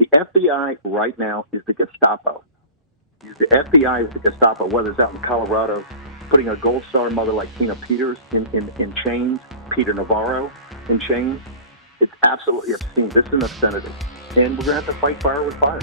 The FBI right now is the Gestapo. The FBI is the Gestapo, whether it's out in Colorado, putting a gold star mother like Tina Peters in chains, Peter Navarro in chains. It's absolutely obscene. This is an obscenity. And we're going to have to fight fire with fire.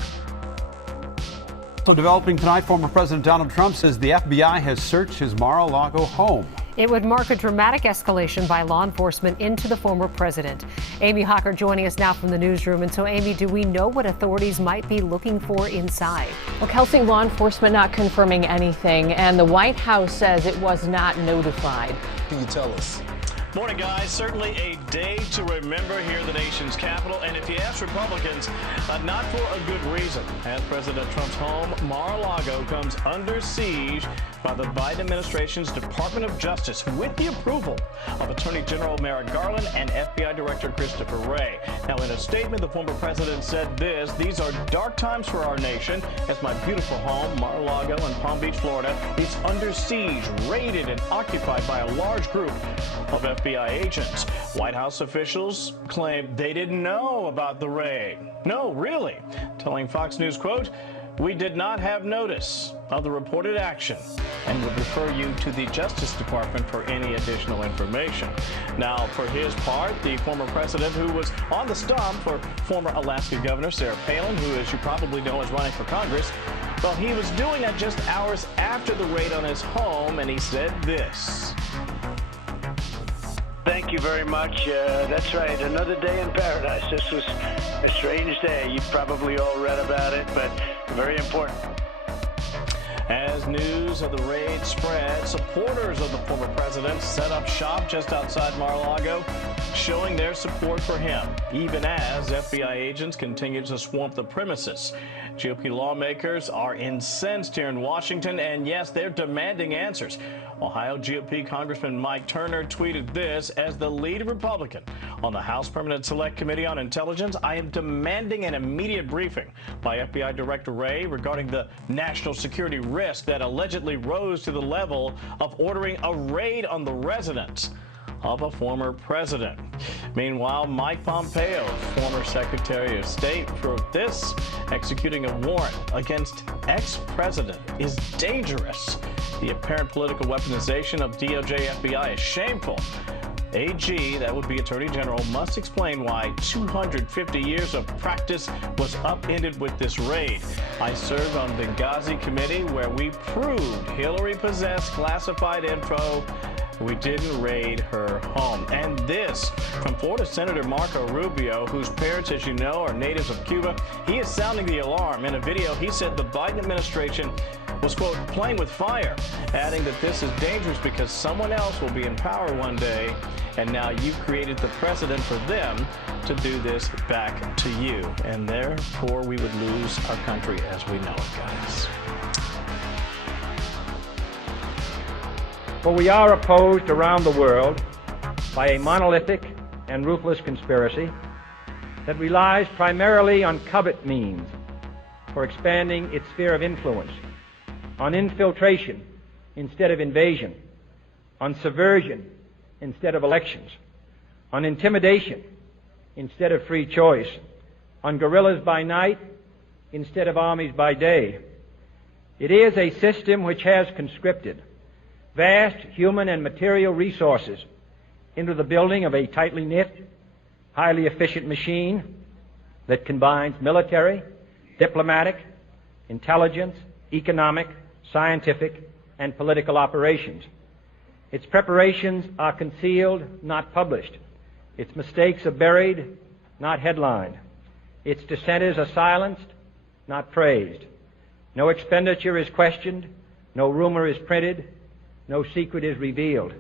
So developing tonight, former President Donald Trump says the FBI has searched his Mar-a-Lago home. It would mark a dramatic escalation by law enforcement into the former president. Amy Hocker joining us now from the newsroom. And so, Amy, do we know what authorities might be looking for inside? Well, Kelsey, law enforcement not confirming anything, and the White House says it was not notified. Can you tell us? Morning, guys. Certainly a day to remember here in the nation's capital. And if you ask Republicans, not for a good reason. As President Trump's home, Mar-a-Lago, comes under siege by the Biden administration's Department of Justice with the approval of Attorney General Merrick Garland and FBI Director Christopher Wray. Now, in a statement, the former president said this: "These are dark times for our nation as my beautiful home, Mar-a-Lago in Palm Beach, Florida, is under siege, raided and occupied by a large group of FBI agents." White House officials claim they didn't know about the raid. No, really. Telling Fox News, quote, "We did not have notice of the reported action and would refer you to the Justice Department for any additional information." Now, for his part, the former president, who was on the stump for former Alaska Governor Sarah Palin, who, as you probably know, is running for Congress, well, he was doing that just hours after the raid on his home, and he said this. Thank you very much. That's right. Another day in paradise. This was a strange day. You've probably all read about it, but very important. As news of the raid spread, supporters of the former president set up shop just outside Mar-a-Lago, showing their support for him, even as FBI agents continue to swamp the premises. GOP lawmakers are incensed here in Washington, and yes, they're demanding answers. Ohio GOP Congressman Mike Turner tweeted this: "As the lead Republican on the House Permanent Select Committee on Intelligence, I am demanding an immediate briefing by FBI Director Wray regarding the national security risk that allegedly rose to the level of ordering a raid on the residence of a former president." Meanwhile, Mike Pompeo, former Secretary of State, wrote this: "Executing a warrant against ex-president is dangerous. The apparent political weaponization of DOJ FBI is shameful. AG," that would be Attorney General, "must explain why 250 years of practice was upended with this raid. I served on the Benghazi committee where we proved Hillary possessed classified info. We didn't raid her home." And this from Florida Senator Marco Rubio, whose parents, as you know, are natives of Cuba. He is sounding the alarm. In a video, he said the Biden administration was, quote, "playing with fire," adding that this is dangerous because someone else will be in power one day, and now you've created the precedent for them to do this back to you. And therefore, we would lose our country as we know it, guys. For we are opposed around the world by a monolithic and ruthless conspiracy that relies primarily on covert means for expanding its sphere of influence, on infiltration instead of invasion, on subversion instead of elections, on intimidation instead of free choice, on guerrillas by night instead of armies by day. It is a system which has conscripted vast human and material resources into the building of a tightly knit, highly efficient machine that combines military, diplomatic, intelligence, economic, scientific, and political operations. Its preparations are concealed, not published. Its mistakes are buried, not headlined. Its dissenters are silenced, not praised. No expenditure is questioned, no rumor is printed, no secret is revealed.